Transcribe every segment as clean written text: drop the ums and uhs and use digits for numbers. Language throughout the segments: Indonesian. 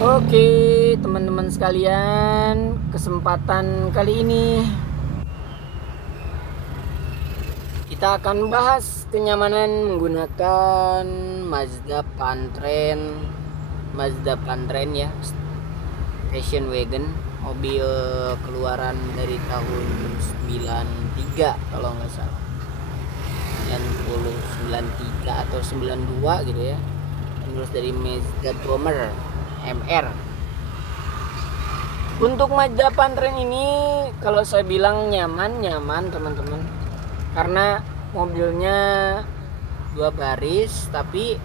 Oke, teman-teman sekalian, kesempatan kali ini kita akan bahas kenyamanan menggunakan Mazda Pantren ya, station wagon, mobil keluaran dari tahun 93 kalau nggak salah, 93 atau 92 gitu ya, terus dari Mazda Bomber MR. Untuk Mazda Pantren ini kalau saya bilang nyaman teman-teman, karena mobilnya 2 baris tapi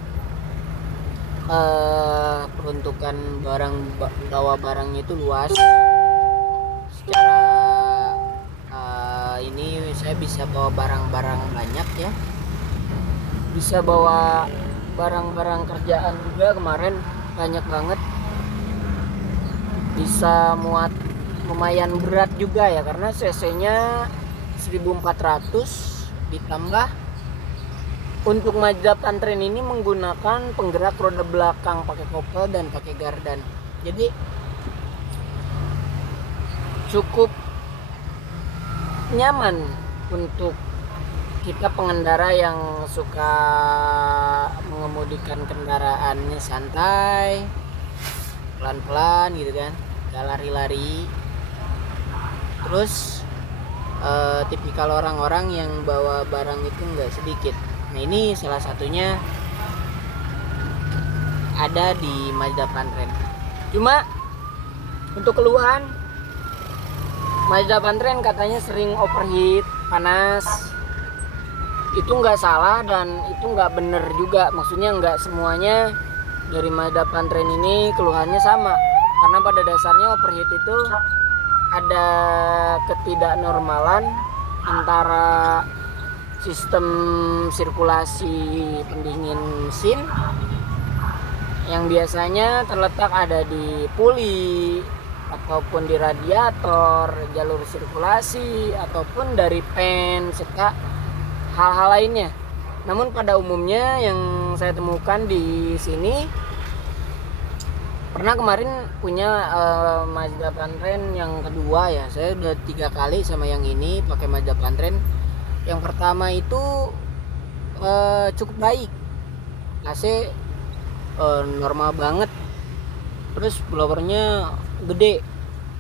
peruntukan bawa barangnya itu luas. Secara ini saya bisa bawa barang-barang banyak ya, bisa bawa barang-barang kerjaan juga, kemarin banyak banget, bisa muat lumayan berat juga ya, karena cc-nya 1400 ditambah untuk Mazda Pantren ini menggunakan penggerak roda belakang pakai kopel dan pakai gardan, jadi cukup nyaman untuk kita pengendara yang suka mengemudikan kendaraannya santai, pelan-pelan gitu kan, gak lari-lari. Terus tipikal orang-orang yang bawa barang itu nggak sedikit. Nah, ini salah satunya ada di Mazda Pantren. Cuma untuk keluhan, Mazda Pantren katanya sering overheat, panas. Itu nggak salah dan itu nggak bener juga, maksudnya nggak semuanya dari Mazda Pantren ini keluhannya sama, karena pada dasarnya overheat itu ada ketidaknormalan antara sistem sirkulasi pendingin mesin yang biasanya terletak ada di puli ataupun di radiator, jalur sirkulasi ataupun dari fan serta hal-hal lainnya. Namun pada umumnya yang saya temukan di sini, pernah kemarin punya Mazda Pantren yang kedua ya, saya udah 3 kali sama yang ini pakai Mazda Pantren. Yang pertama itu cukup baik, AC normal banget, terus blowernya gede,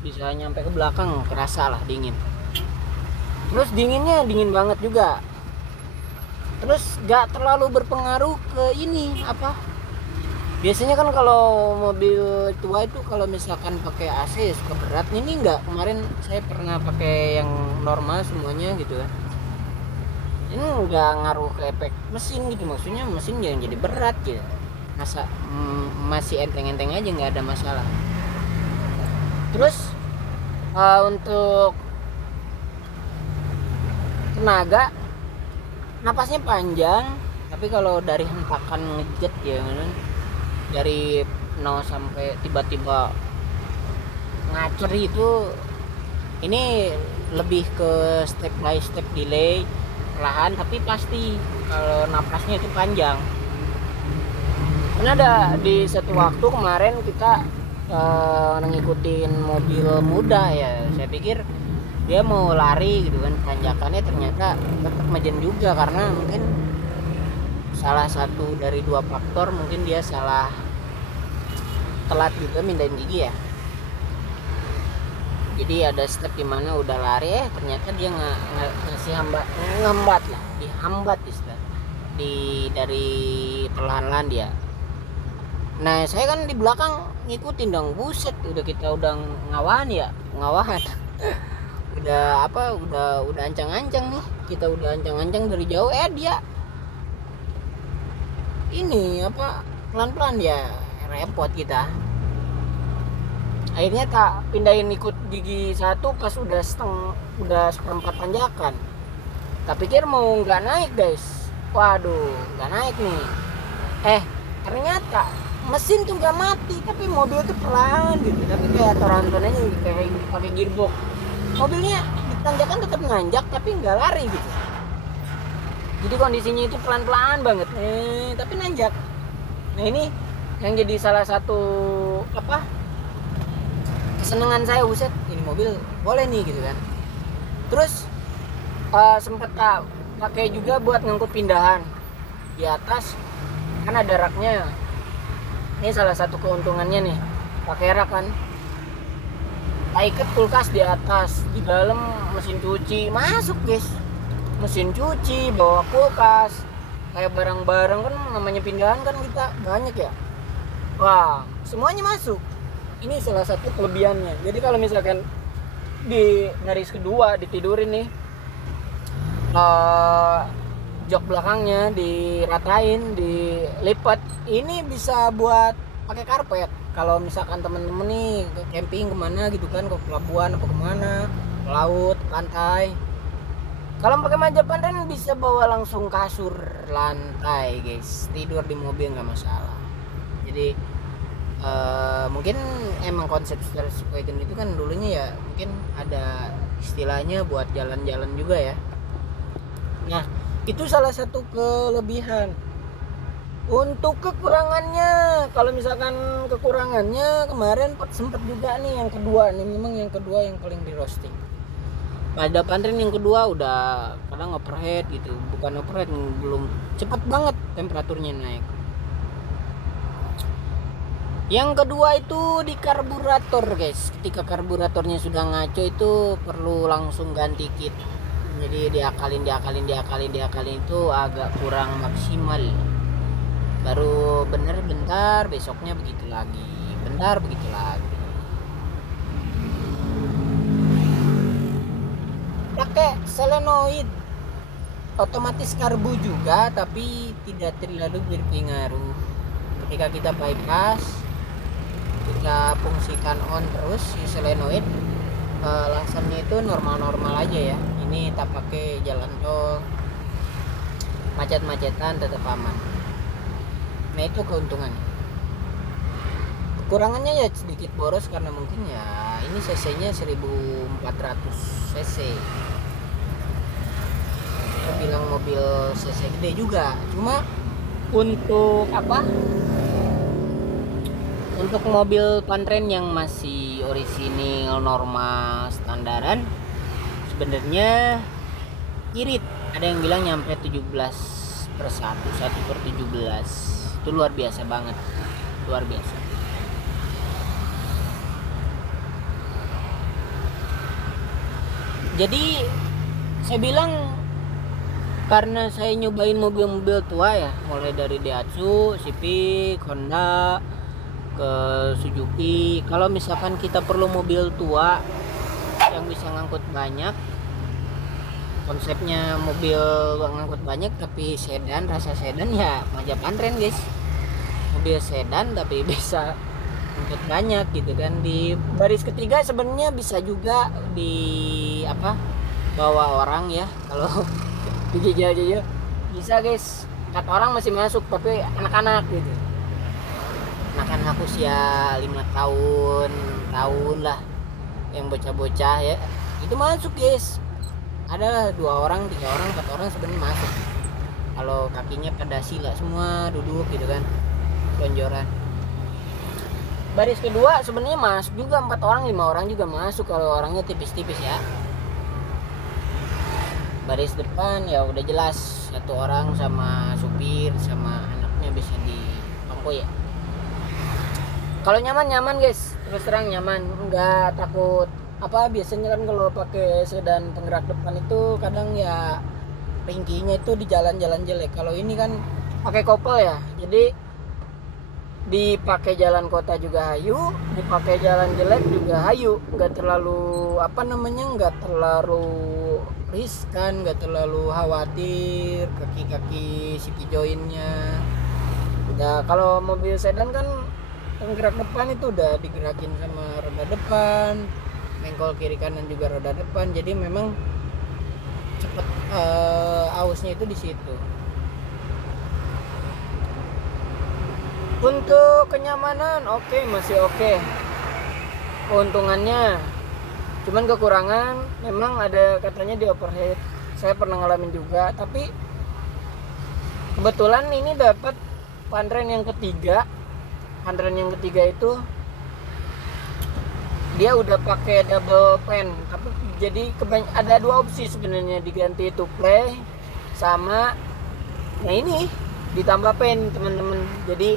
bisa nyampe ke belakang, kerasa lah dingin. Terus dinginnya dingin banget juga. Terus gak terlalu berpengaruh ke ini apa, biasanya kan kalau mobil tua itu kalau misalkan pakai AC suka berat. Ini enggak, kemarin saya pernah pakai yang normal semuanya gitu kan, ini enggak ngaruh ke efek mesin gitu, maksudnya mesin jangan jadi berat gitu, masih enteng-enteng aja, nggak ada masalah. Terus untuk tenaga, napasnya panjang, tapi kalau dari hentakan ngejet ya, dari 0 sampai tiba-tiba ngacur itu, ini lebih ke step by step delay, perlahan tapi pasti kalau napasnya itu panjang. Karena ada di satu waktu kemarin kita ngikutin mobil muda ya, saya pikir dia mau lari gitu kan, tanjakannya ternyata tetap majen juga, karena mungkin salah satu dari 2 faktor, mungkin dia salah telat juga mindahin gigi ya. Jadi ada step dimana udah lari, ternyata dia ngasih dihambat istilah dari perlahan-lahan dia. Nah, saya kan di belakang ngikutin dong, buset, kita udah ngawahan udah ancang-ancang nih, kita udah ancang-ancang dari jauh, dia ini pelan-pelan ya, repot kita. Akhirnya tak pindahin ikut gigi satu pas udah seperempat tanjakan. Tak pikir mau nggak naik guys, waduh nggak naik nih. Ternyata mesin tuh nggak mati, tapi mobil tuh pelan gitu, tapi kayak torantonnya kayak pakai gearbox. Mobilnya di tanjakan tetap nanjak tapi nggak lari gitu. Jadi kondisinya itu pelan-pelan banget, tapi nanjak. Nah, ini yang jadi salah satu apa kesenangan saya, buset ini mobil boleh nih gitu kan. Terus sempat pakai juga buat ngangkut pindahan di atas, kan ada raknya. Ini salah satu keuntungannya nih, pakai rak kan. Ikat kulkas di atas, di dalam mesin cuci masuk guys, mesin cuci, bawa kulkas, kayak barang-barang kan namanya pindahan kan kita banyak ya, wah semuanya masuk. Ini salah satu kelebihannya. Jadi kalau misalkan di baris kedua ditidurin nih, jok belakangnya diratain, dilipat, ini bisa buat pakai karpet. Kalau misalkan temen-temen nih ke camping kemana gitu kan, ke pelabuhan apa kemana, ke laut, pantai, kalau pakai Majapan kan bisa bawa langsung kasur lantai guys, tidur di mobil nggak masalah. Jadi mungkin emang konsep Volkswagen itu kan dulunya ya mungkin ada istilahnya buat jalan-jalan juga ya. Nah itu salah satu kelebihan. Untuk kekurangannya, kalau misalkan kekurangannya kemarin sempet juga nih yang kedua nih, memang yang kedua yang paling di roasting. Pada Pantren yang kedua udah kadang overhead gitu, bukan overhead, belum cepet banget temperaturnya naik. Yang kedua itu di karburator guys, ketika karburatornya sudah ngaco itu perlu langsung ganti kit. Jadi diakalin itu agak kurang maksimal. Baru bener bentar, besoknya begitu lagi, bentar begitu lagi. Pakai solenoid otomatis karbu juga, tapi tidak terlalu berpengaruh. Ketika kita bypass, kita fungsikan on terus si solenoid, langsungnya itu normal-normal aja ya. Ini tak pakai jalan tol, macet-macetan tetap aman. Nah itu keuntungannya. Kekurangannya ya sedikit boros karena mungkin ya ini cc-nya 1400 cc. Kita bilang mobil cc gede juga, cuma untuk apa? Untuk mobil Pantren yang masih orisinil normal standaran sebenarnya irit. Ada yang bilang nyampe 17/1, 1/17. Itu luar biasa banget, luar biasa. Jadi saya bilang karena saya nyobain mobil-mobil tua ya, mulai dari Daihatsu, Civic, Honda, ke Suzuki. Kalau misalkan kita perlu mobil tua yang bisa ngangkut banyak, konsepnya mobil ngangkut banyak tapi sedan, rasa sedan ya Majapan guys. Mobil sedan tapi bisa ngangkut banyak gitu kan. Di baris ketiga sebenarnya bisa juga di apa bawa orang ya, kalau dijajah bisa guys. 4 orang masih masuk, tapi anak-anak gitu, anak-anak usia 5 tahun lah, yang bocah-bocah ya itu masuk guys. Ada 2 orang, 3 orang, 4 orang sebenarnya masuk. Kalau kakinya pada sila semua duduk gitu kan, lonjoran. Baris kedua sebenarnya masuk juga 4 orang, 5 orang juga masuk kalau orangnya tipis-tipis ya. Baris depan ya udah jelas 1 orang sama supir sama anaknya bisa di bangku ya. Kalau nyaman guys, terus terang nyaman, nggak takut apa. Biasanya kan kalau pakai sedan penggerak depan itu kadang ya ringkinya itu di jalan-jalan jelek. Kalau ini kan pakai kopel ya, jadi dipakai jalan kota juga hayu, dipakai jalan jelek juga hayu. Nggak terlalu nggak terlalu riskan, nggak terlalu khawatir kaki spijoinnya. Ya kalau mobil sedan kan penggerak depan itu udah digerakin sama roda depan, mengkol kiri kanan juga roda depan, jadi memang cepet ausnya itu di situ. Untuk kenyamanan masih oke. Keuntungannya cuman kekurangan memang ada, katanya di overhead. Saya pernah ngalamin juga, tapi kebetulan ini dapat Pantren yang ketiga Pantren yang ketiga itu dia udah pakai double pen, tapi jadi ada dua opsi sebenarnya, diganti itu play sama nah ini ditambah pen teman-teman. Jadi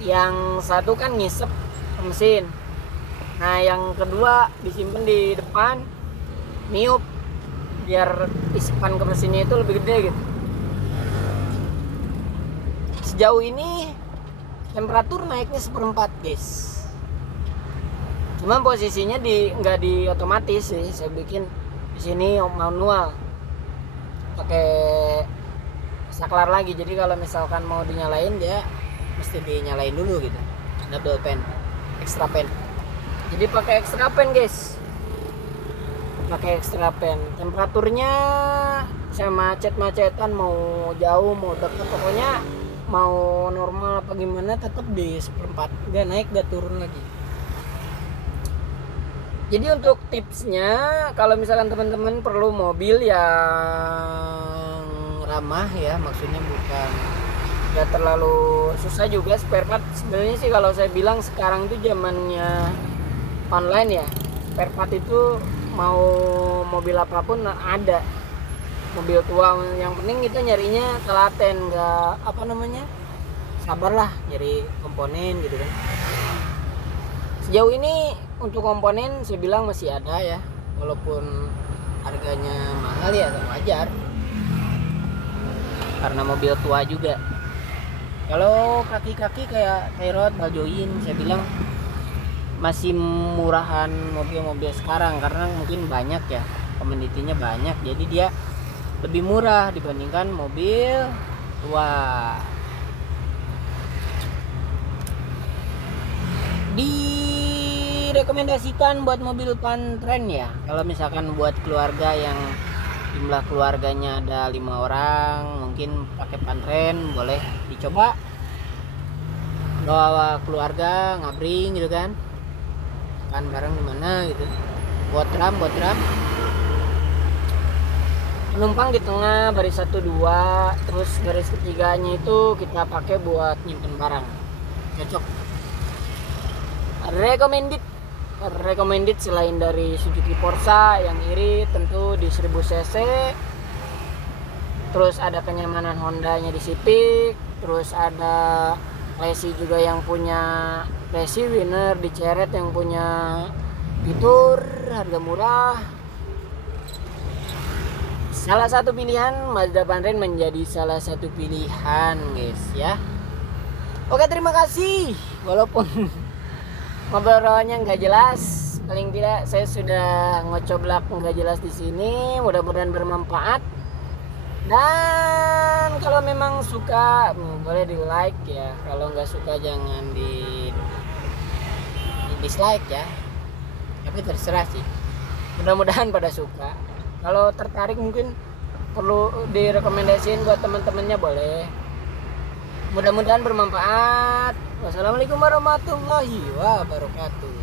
yang satu kan ngisep mesin, nah yang kedua disimpan di depan niup biar isipan ke mesinnya itu lebih gede gitu. Sejauh ini temperatur naiknya 1/4 guys. Cuman posisinya nggak di otomatis sih, saya bikin di sini manual pakai saklar lagi. Jadi kalau misalkan mau dinyalain dia mesti dinyalain dulu gitu, double pen, extra pen. Jadi pakai extra pen guys, pakai extra pen. Temperaturnya saya macet-macetan, mau jauh mau dekat, pokoknya mau normal apa gimana tetap di 1/4, nggak naik nggak turun lagi. Jadi untuk tipsnya, kalau misalkan teman-teman perlu mobil yang ramah ya, maksudnya bukan nggak terlalu susah juga spare part. Sebenarnya sih kalau saya bilang sekarang itu zamannya online ya, spare part itu mau mobil apapun ada. Mobil tua yang penting kita nyarinya telaten, nggak sabarlah nyari komponen gitu kan. Sejauh ini untuk komponen saya bilang masih ada ya, walaupun harganya mahal ya wajar karena mobil tua juga. Kalau kaki-kaki kayak Tyrod, Baljoin, saya bilang masih murahan mobil-mobil sekarang karena mungkin banyak ya, community-nya banyak, jadi dia lebih murah dibandingkan mobil tua. Direkomendasikan buat mobil Pantren ya, kalau misalkan buat keluarga yang jumlah keluarganya ada 5 orang, mungkin pakai Pantren boleh dicoba. Bawa keluarga ngabring gitu kan bareng gimana gitu, buat ram penumpang di tengah baris 1 2, terus baris ketiganya itu kita pakai buat nyimpen barang, cocok. Recommended selain dari Suzuki Forza yang irit tentu di 1000 cc, terus ada kenyamanan Hondanya di Civic, terus ada Racing juga yang punya Racing Winner di Ceret yang punya fitur harga murah. Salah satu pilihan Mazda Pantren menjadi salah satu pilihan guys ya. Oke, terima kasih walaupun ngobrolnya nggak jelas, paling tidak saya sudah ngocoblak nggak jelas di sini. Mudah-mudahan bermanfaat. Dan kalau memang suka boleh di like ya, kalau nggak suka jangan di dislike ya. Tapi terserah sih. Mudah-mudahan pada suka. Kalau tertarik mungkin perlu direkomendasiin buat teman-temannya boleh. Mudah-mudahan bermanfaat. Wassalamualaikum warahmatullahi wabarakatuh.